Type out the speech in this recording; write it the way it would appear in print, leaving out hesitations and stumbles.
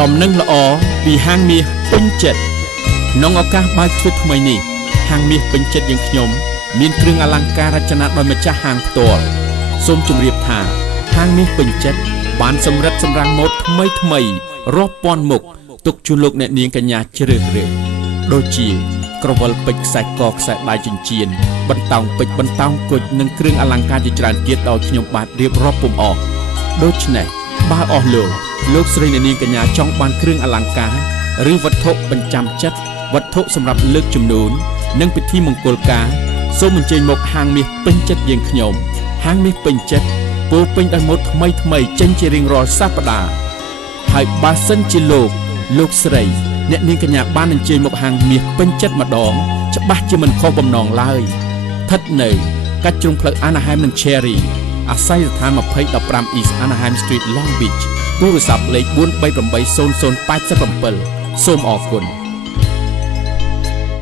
ដំណឹងល្អពីហាងមាសពេញចិត្តក្នុងឱកាសបើកទ្វារថ្មីនេះហាងមាសពេញចិត្តយើងខ្ញុំមានគ្រឿងអលង្ការរចនាដោយម្ចាស់ហាងផ្ទាល់សូមជម្រាបថាហាងមាសពេញចិត្តបានសម្រិតសម្រាំងម៉ូដថ្មីរាប់ពាន់មុខទុកជូនលោកអ្នកនាងកញ្ញាជ្រើសរើសដូចជាក្រវិលពេជ្រខ្សែកខ្សែដៃចិញ្ចៀនបន្តោងពេជ្របន្តោងគុជនិងគ្រឿងអលង្ការជាច្រើនទៀតដោយខ្ញុំបាទរៀបរាប់ពុំអស់ដូច្នេះបើអស់លោកស្រីអ្នកនាងកញ្ញាចង់បានគ្រឿងអលង្ការឬវត្ថុបញ្ចាំចិត្តវត្ថុសម្រាប់លើកជំនូននិងពិធីមង្គលការសូមអញ្ជើញមកហាងមាសពេញចិត្តយើងខ្ញុំហាងមាសពេញចិត្តពោពេញដោយម៉ូដថ្មីចេញជារៀងរាល់សប្តាហ៍ហើយបើសិនជាលោកស្រីអ្នកនាងកញ្ញាបានអញ្ជើញមកហាងមាសពេញចិត្តម្ដងច្បាស់ជាមិនខុសបំណងឡើយស្ថិតនៅកាច់ជ្រុងផ្លូវ Anaheim និង Cherry អាស័យដ្ឋាន2015 East Anaheim Street Long Beach ទូរស័ព្ទលេខ 4380087 សូមអរគុណ